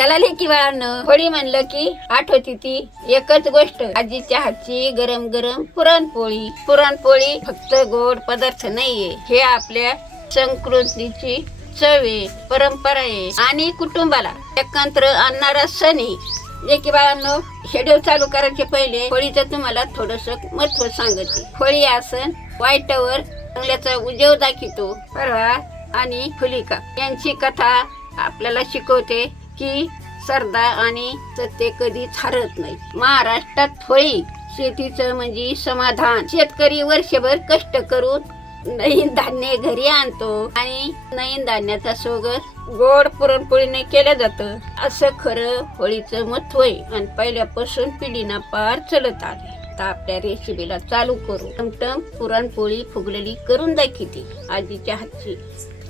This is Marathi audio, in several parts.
चला लेकी बाळांनो, होळी म्हणलं की आठवती ती एकच गोष्ट, आजीच्या हातची गरम गरम पुरणपोळी. पुरणपोळी फक्त गोड पदार्थ नाहीये, हे आपल्या संस्कृतीची चव आहे, परंपरा आहे आणि कुटुंबाला एकत्र आणणारा सण आहे. लेकी बाळांनो, शेड्यूल चालू करायचे पहिले होळीचं तुम्हाला थोडस महत्व सांगते. होळी हा सण वाईटावर चांगल्याचा उजेड दाखवतो. परवा आणि फुलिका यांची कथा आपल्याला शिकवते की श्रद्धा आणि सत्य कधीच हरत नाही. महाराष्ट्रात होळी शेतीचं म्हणजे समाधान. शेतकरी वर्षभर कष्ट करून नवीन धान्य घरी आणतो आणि नवीन धान्याचा सोगत गोड पुरणपोळीने केलं जातं. असं खरं होळीचं महत्व आहे आणि पहिल्यापासून पिढीना पार चलत आले. आता आपल्या रेसिपीला चालू करू. टमटम पुरणपोळी फुगलेली करून दाखवते आजीच्या हातची.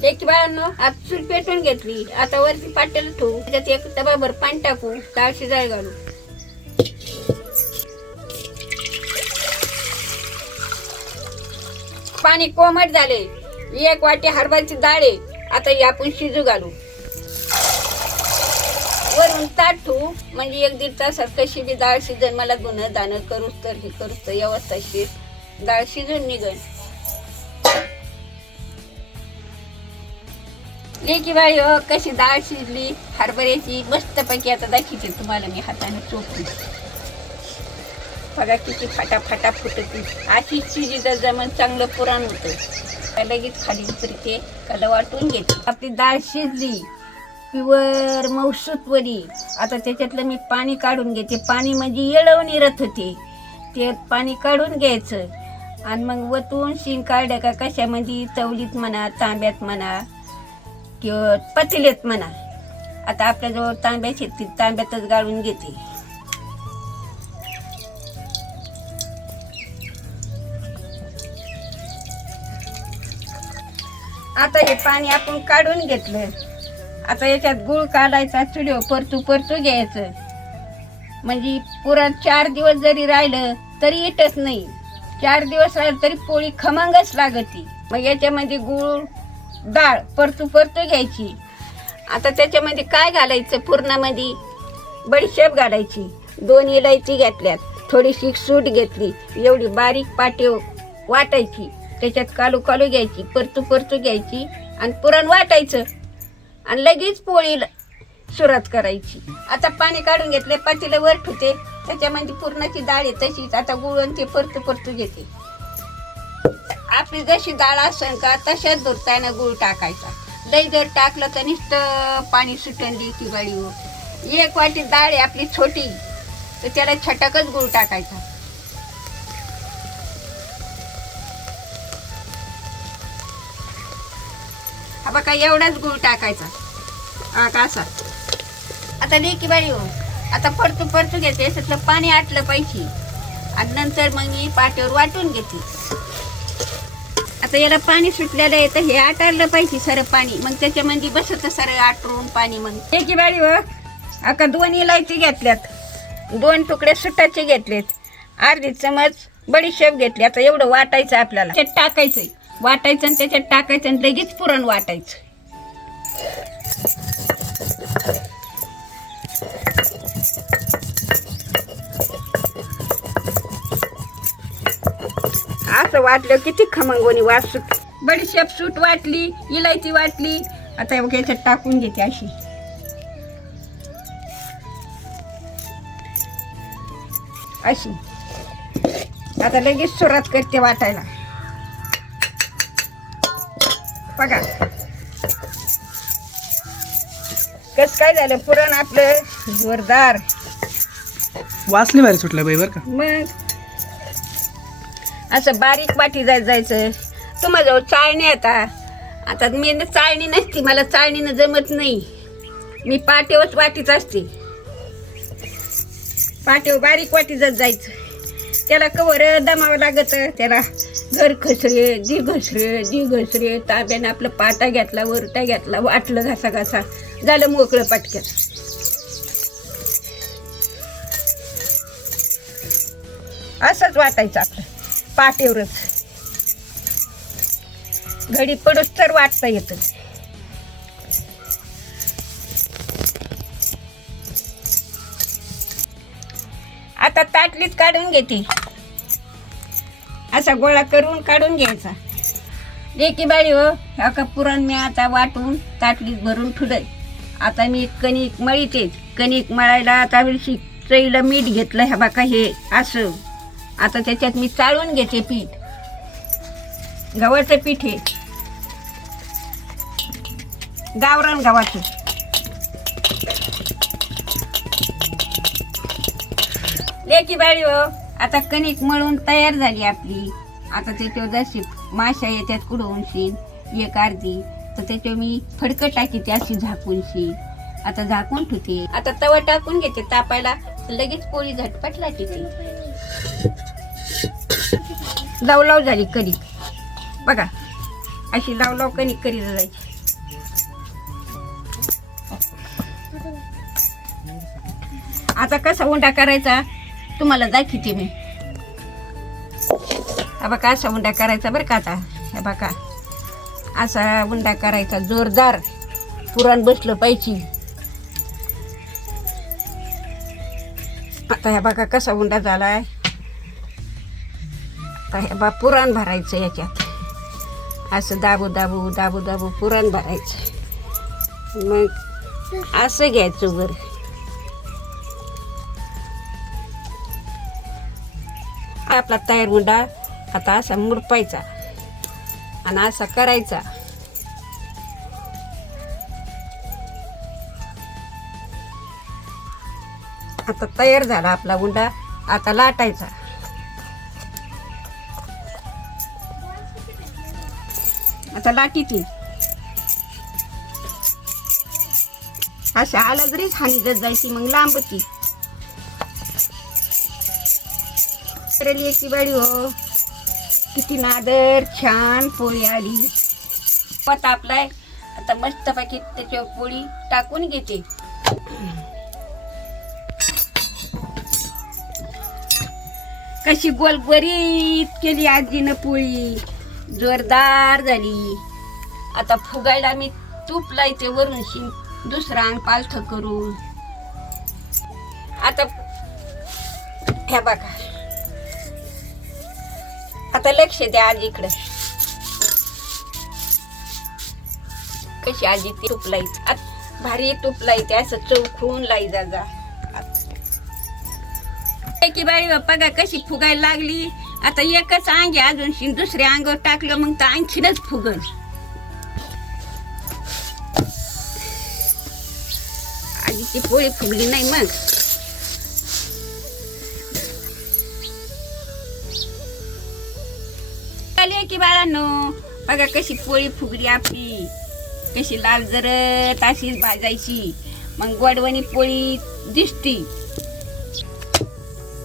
लेकी बाळांनो, आता चूल पेटून घेतली. आता वरती पातेलं ठेवू, त्याच्यात एक डबाभर पाणी टाकू, डाळ शिजायला घालू. पाणी कोमट झाले. 1 वाटी हरभऱ्याची डाळ आहे, आता ही आपण शिजू घालू. वरून ताट ठेवू, म्हणजे 1-1.5 तासात कशी बी डाळ शिजन. मला गुन्हा दाणं करूच तर हे करूच तर व्यवस्थित डाळ शिजून निघन. लेकी बाई हो, कशी डाळ शिजली हरभऱ्याची मस्तपैकी. आता दाखवते तुम्हाला मी हाताने चोपली. बघा किती फाटा फुटती. अशी शिजी जमन चांगलं पुरण होतं. लगेच खाली उतरते, कला वाटून घेते. आपली डाळ शिजली प्युअर मौसूतवरी. आता त्याच्यातलं मी पाणी काढून घेते. पाणी म्हणजे येळवून इरत होते, ते पाणी काढून घ्यायचं आणि मग वतून शिंग काढल्या का कशामध्ये, तवलीत म्हणा, तांब्यात म्हणा किंवा पतिलेत म्हणा. आता आपल्याजवळ तांब्या शेती, तांब्यातच गाळून घेते. आता हे पाणी आपण काढून घेतलं. आता याच्यात गुळ काढायचा, चुलीवर परतू घ्यायचं. म्हणजे पुरण 4 दिवस जरी राहिलं तरी येतच नाही. 4 दिवस राहिलं तरी पोळी खमंगच लागती. मग याच्यामध्ये गुळ डाळ परतू घ्यायची. आता त्याच्यामध्ये काय घालायचं, पुरणामध्ये बडीशेप घालायची. 2 इलायची घेतल्यात, थोडीशी सूट घेतली, एवढी बारीक पाटे वाटायची. त्याच्यात कालू घ्यायची, परतू घ्यायची आणि पुरण वाटायचं आणि लगेच पोळीला सुरुवात करायची. आता पाणी काढून घेतले, पातेलं वर ठेवते, त्याच्यामध्ये पुरणाची डाळ आहे तशीच. आता गुळ आणि ते परतू घेते. आपली जशी डाळ असेल का तशाच दुरताना गुळ टाकायचा. लई जर टाकलं तर नुसतं पाणी सुटंडी की बाळीवर. 1 वाटी डाळ आहे आपली छोटी, तर त्याला छटाकच गुळ टाकायचा. हा बघा, एवढाच गुळ टाकायचा. असा आता लेकी बाई हो, आता परतू घेते. त्यातलं पाणी आटलं पाहिजे आणि नंतर मग मी पाट्यावर वाटून घेते. आता याला पाणी सुटलेलं आहे, तर हे आटारलं पाहिजे सारं पाणी. मग त्याच्यामध्ये बसत सारं आटरून पाणी. मग लेकी बाई हो, आता 2 इलायची घेतल्यात, 2 तुकडे सुटाचे घेतलेत, अर्धी चमच बडीशेप घेतली. आता एवढं वाटायचं आपल्याला. त्याच्यात टाकायचं, वाटायचं आणि त्याच्यात टाकायचं आणि लगेच पुरण वाटायचं. असं वाटलं किती खमंगोनी वास सुट. बडीशेप सूट वाटली, इलायची वाटली. आता याच्यात टाकून घेते अशी. आता लगेच सुरुवात करते वाटायला. बघा कस काय झालं, पुरण आपलं जोरदार. वासली भारी सुटलं बाई बरं का. मग असं बारीक वाटी जायचं. तुम्हाला चाळणी आता मी चाळणी नसती, मला चाळणीनं जमत नाही. मी पाट्यावरच वाटीच असते. पाट्यावर बारीक वाटी जायचं. त्याला कवर दमावं लागत. त्याला घर घसरे ताब्याने आपलं पाटा घेतला, वरटा घेतला, वाटलं घासा झालं मोकळं पटक्यात. असंच वाटायचं आपलं पाट्यावरच. घडी पडूस तर वाटता येतं. आता ताटलीच काढून घेते. असा गोळा करून काढून घ्यायचा. लेकी बाळी हो, ह्या का पुरण मी आता वाटून ताटलीत भरून ठुडय. आता मी कणिक मळीते. कणिक मळायला आता चईला मीठ घेतलं. ह्या बाका हे असं. आता त्याच्यात मी चाळून घेते पीठ. गव्हाचं पीठ हे गावरान गव्हाचं. लेकी बाळी हो, आता कणिक मळून तयार झाली आपली. आता त्याच्यावर जशी माशा येतात कुडून शीन एक अर्धी, तर त्याच्यावर मी फडकं टाकीते अशी झाकून शी. आता झाकून ठेवते. आता तवा टाकून घेते तापायला. लगेच पोळी झटपट लाटते. लावलाव झाली कणिक बघा. अशी लावलाव कणिक करीत जायची. आता कसा उंडा करायचा तुम्हाला दाखवते मी. हा बघा असा उंडा करायचा बरं का. आता हे बघा असा उंडा करायचा. जोरदार पुरण बसलं पाहिजे. आता हे बघा कसा उंडा झालाय. आता हे बा पुरण भरायचं याच्यात. असं दाबू दाबू दाबू दाबू पुरण भरायचं. मग असं घ्यायचं वर. आपला तयार उंडा आता असा मुडपायचा आणि असा करायचा. आता तयार झाला आपला उंडा. आता लाटायचा. आता लाटीती अशा आलं जरीच हानी देत जायची. मग लांबती की बाळी हो, किती नादर छान पोळी आली. पत आपलाय. आता मस्तपैकी त्याच्यावर पोळी टाकून घेते. कशी गोलगोरीत केली आजीनं पोळी. जोरदार झाली. आता फुगायला मी तूप लायते वरून शी दुसरा अंग पालथ करून. आता ह्या बघा. आता लक्ष द्या आजीकडे. कशी आजी ती तूप लाईत. भारी तूप लाईते. असं चौकून लाई जा. की बाळी बघा कशी फुगायला लागली. आता एकच अंग आहे अजून. दुसऱ्या अंगावर टाकलं मग तर आणखीनच फुगल. आजीची पोळी फुगली नाही मग. की बाळांनो बघा कशी पोळी फुगली आपली. कशी लाल जरत अशीच भाजायची. मग गोडवणी पोळी दिसती.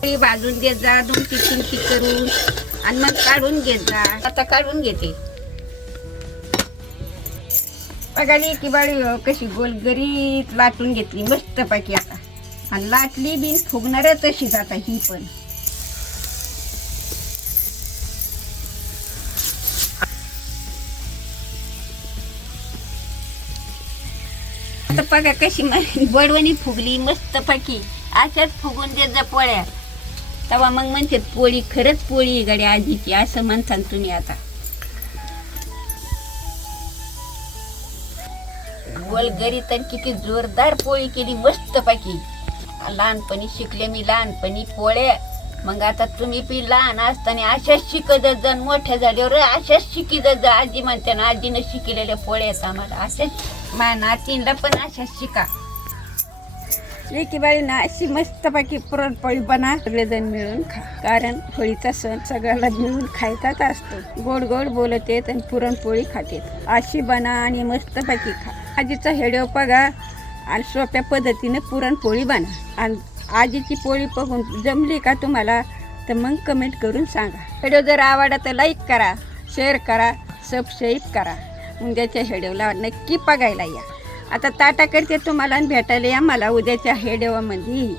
पोळी भाजून देत जा 2-3 करून आणि मग काढून घेत जा. आता काढून घेते. बघा की बाळी कशी गोलगरीत लाटून घेतली मस्त पैकी. आता आणि लाटली बिन फुगणार तशीच आता ही पण. आता बघा कशी गोडवणी फुगली मस्त पैकी. अशाच फुगून देत जा पोळ्या. तेव्हा मग म्हणते पोळी खरंच पोळी गाडी आजीची असं म्हणता तुम्ही. आता गोलगरी तर किती जोरदार पोळी केली मस्त पैकी. लहानपणी शिकले मी लहानपणी पोळ्या. मग आता तुम्ही बी लहान असताना अशाच शिकत जा. मोठ्या झाल्यावर अशाच शिकीत जा. आजी म्हणते ना आजीनं शिकलेल्या पोळ्यात आम्हाला अशाच. माझ्या नातींना पण अशाच शिका. लेकी बाळी ना अशी मस्तपैकी पुरणपोळी बना. सगळेजण मिळून खा. कारण होळीचा सण सगळ्याला मिळून खायचाच असतो. गोड गोड बोलते आणि पुरणपोळी खाते. अशी बना आणि मस्तपैकी खा. आजीचा हेडो बघा आणि सोप्या पद्धतीने पुरणपोळी बना. आणि आजीची पोळी बघून जमली का तुम्हाला तर मग कमेंट करून सांगा. व्हिडिओ जर आवडला तर लाईक करा, शेअर करा, सबस्क्राईब करा. उद्याच्या व्हिडिओला नक्की बघायला या. आता टाटा करते तुम्हाला आणि भेटायला या मला उद्याच्या व्हिडिओमध्ये.